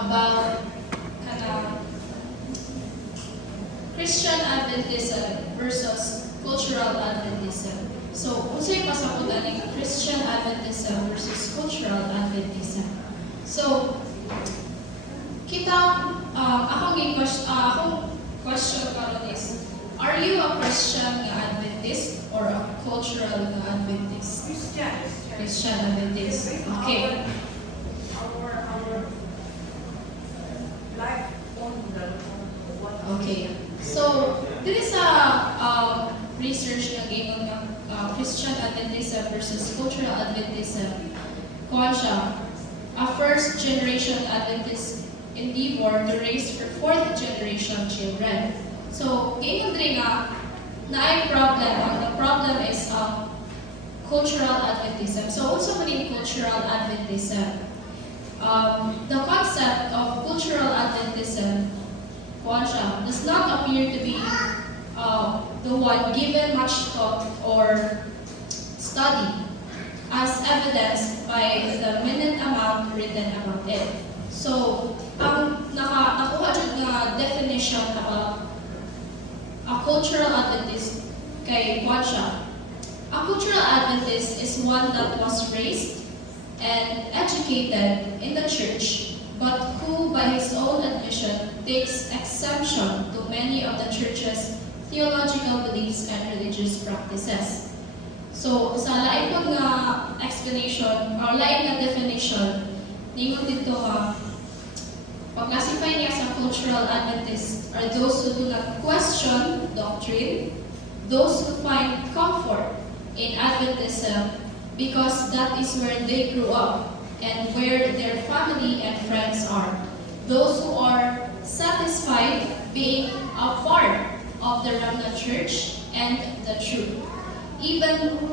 about Christian Adventism versus cultural Adventism. So, unsay pasakutan ng Christian Adventism versus cultural Adventism. So, akong question karon is, are you a Christian Adventist or a cultural Adventist? Christian Adventist. Okay. Our life on the Okay. So, there is a research na gingon ng Christian Adventism versus cultural Adventism. Kuha siya, a first generation Adventist endeavor to raise her fourth generation children. So, gingon rin nga, na problem. The problem is cultural Adventism. So, also within cultural Adventism, the concept of cultural Adventism does not appear to be the one given much thought or study, as evidenced by the minute amount written about it. So, ang nakuha dyan na definition about a cultural Adventist kay siya. A cultural Adventist is one that was raised and educated in the church, but who, by his own admission, takes exception to many of the church's theological beliefs and religious practices. So, sa lain po nga explanation, or lain na definition, ningon dito pag-classify niya sa cultural Adventists are those who do not question doctrine, those who find comfort in Adventism because that is where they grew up and where their family and friends are. Those who are satisfied being a part of the remnant church and the truth, even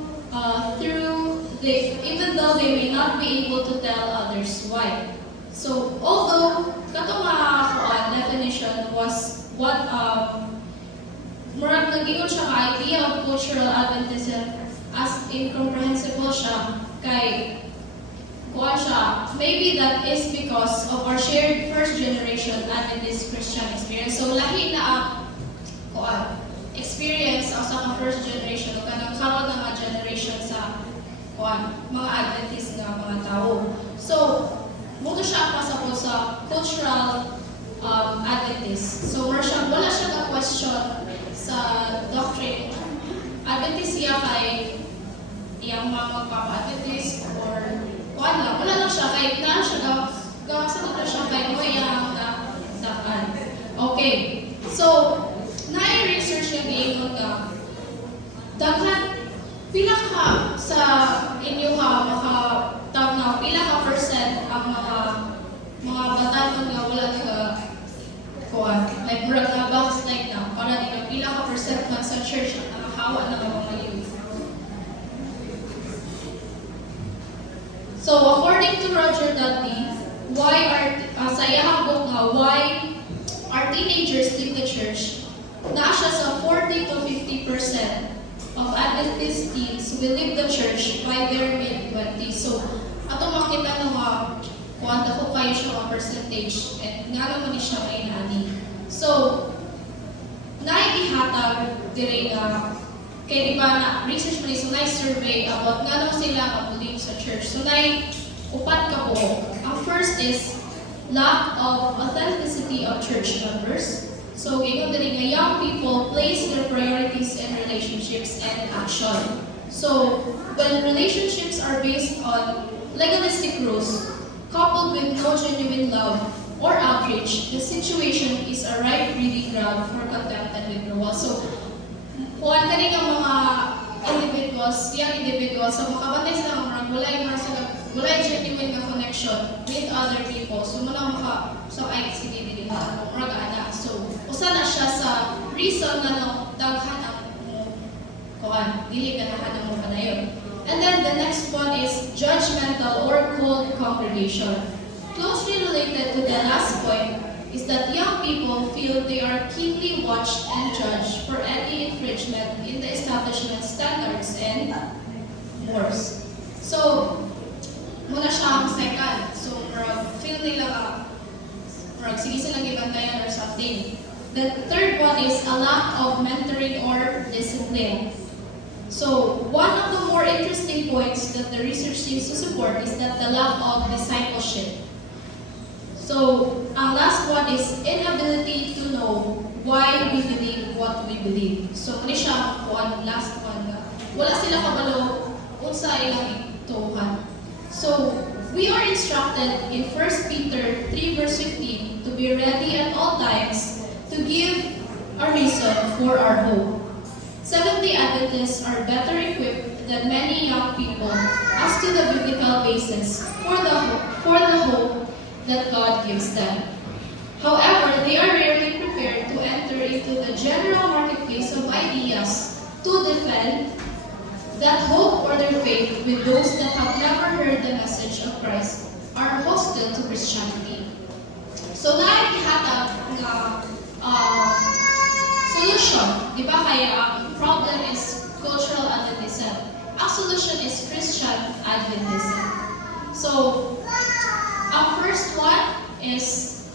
though they may not be able to tell others why. So, although katong definition was what murag nagingon siya ka idea of cultural Adventism as incomprehensible siya kay siya. Maybe that is because of our shared first generation Adventist Christian experience. So lahi na experience sa first generation o kanang karon nga generation sa mga Adventist nga mga tao. So muto siya pasapot sa cultural Adventist. So wala siya ka question sa doctrine. Adventist siya kay iyang mga papa-Adventist or wala lang siya kay na siya gawasan na siya kay mo iyang dakan. Okay. So na-research yung ingon nga daghan pila ka sa inyo makatawag pila ka percent ang mga batanon nga wala ka like murag na backslide na para nila pila ka percent na sa church na nakahawa na mga youth. So according to Roger Dudley, why are teenagers in the church? Na siya sa 40 to 50% of Adventist teens will leave the church by their mid-20s. So, ato makita na kuwanta ko kayo siya mga percentage and nga naman ni siya may nani. So, naihatag dire nga kay di ba na research mo so survey about nga naman sila mag-believe sa church. So, upat ka po. Ang first is lack of authenticity of church members. So, gingon diri nga young people place their priorities in relationships and action. So, when relationships are based on legalistic rules, coupled with no genuine love or outreach, the situation is a ripe breeding ground for contempt and withdrawal. So, kung ka rin ang mga young individuals, so makabantay sila walay genuine na connection with other people. So, sige, dili na, ana. So, usa na siya sa reason na daghan ang dili ka na mo kanayon. And then the next one is judgmental or cold congregation. Closely related to the last point is that young people feel they are keenly watched and judged for any infringement in the establishment standards and mores. So, muna siya ang second. So, feel nila Or sige silang ibantayan or something. The third one is a lack of mentoring or discipline. So, one of the more interesting points that the research seems to support is that the lack of discipleship. So, ang last one is inability to know why we believe what we believe. So, kani siya one last one na wala sila kabalo unsa ilang ituhan. So, we are instructed in 1 Peter 3 verse 15 to be ready at all times to give a reason for our hope. Seventh-day Adventists are better equipped than many young people as to the biblical basis for the hope that God gives them. However, they are rarely prepared to enter into the general marketplace of ideas to defend that hope or their faith with those that have never heard the message of Christ are hostile to Christianity. So, naihatag na solution, di ba kaya ang problem is cultural Adventism. Ang solution is Christian Adventism. So, ang first one is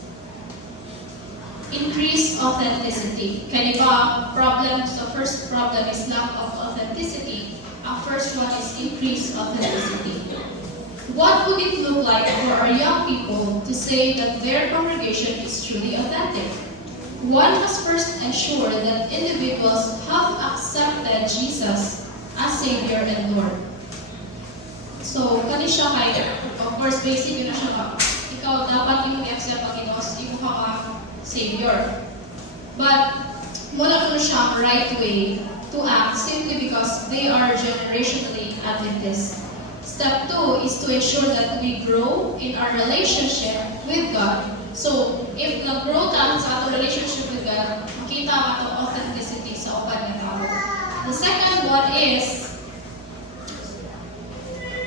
increase authenticity. Kaya di ba, the first problem is lack of authenticity. Ang first one is increase authenticity. What would it look like for our young people to say that their congregation is truly authentic? One must first ensure that individuals have accepted Jesus as Savior and Lord. So, kani siya kay, of course, basic yun na siya ka. Ikaw, dapat yung i-accept ang Ginoo, imo ka nga Savior. But, wala ko siya right way to act simply because they are generationally Adventist. Step 2 is to ensure that we grow in our relationship with God. So, if nag-grow tayo sa atong relationship with God, makita mo itong authenticity sa uban ng tao. The second one is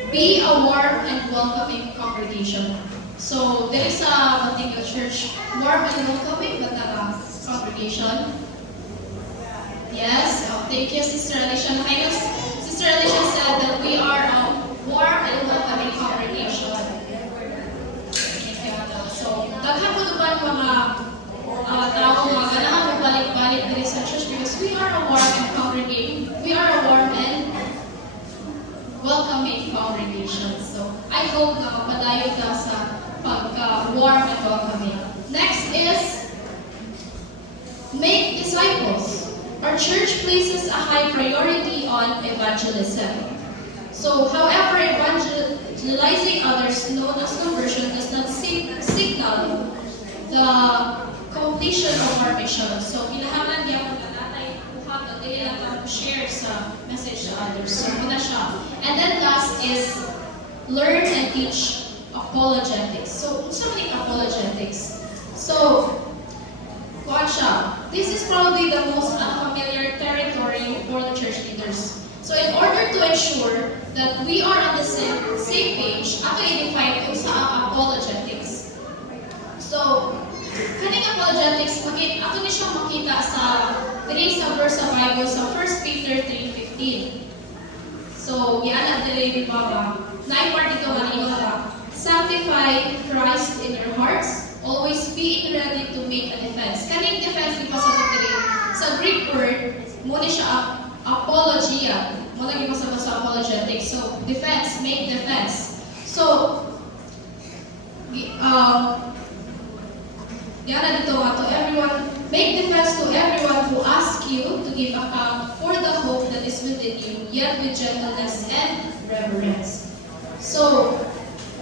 be a warm and welcoming congregation. So, there is a particular church, warm and welcoming, but congregation. Yes, thank you, Sister Alicia. Sister Alicia said that we are a warm and welcoming congregation. So, daghan po naman mga tao mga ganahan mo balik-balik din sa church because we are a warm and welcoming congregation. So, I hope na mapadayo ka sa pagka-warm and welcoming. Next is make disciples. Our church places a high priority on evangelism. So, however, evangelizing others known as conversion does not signal the completion of our mission. So, kinahanglan niya kung nanatay buhat at dili lang tayo share sa message sa others. So, muna siya. And then last is learn and teach apologetics. So, unsa man yung apologetics? So, kuan siya. This is probably the most unfamiliar territory for the church leaders. So, in order to ensure that we are on the same page, ato i-define kung sa apologetics. So, kaning apologetics, ato ni siya makita sa verse sa Bible sa 1 Peter 3:15. So, ianad dili di ba na part dito kanino ba? Sanctify Christ in your hearts, always being ready to make a defense. Kaning defense di ba sa Greek word, muna siya apologia. Muna gipasabot sa apologetics. So, defense, make defense. So, yana dito to everyone, make defense to everyone who asks you to give account for the hope that is within you, yet with gentleness and reverence. So,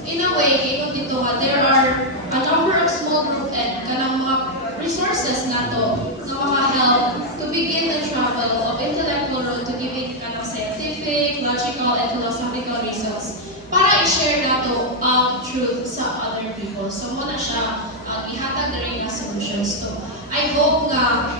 in a way, dito there are a number of small group and kanang mga resources nato na mga help to begin the travel of intellectual road to giving kanang scientific, logical, and philosophical reasons para i-share nato ang truth sa other people. So, muna siya ihatag na rin na solutions to. I hope na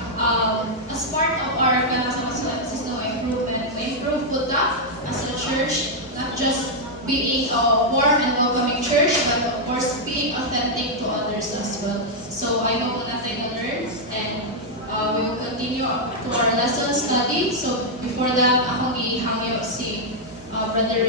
as part of our kanang sa system improvement, we improve po ta as a church, not just being a warm and welcoming church, but of course being authentic to others as well. So I hope natin na learn and we will continue to our lesson study. So before that, akong ihangyo si Brother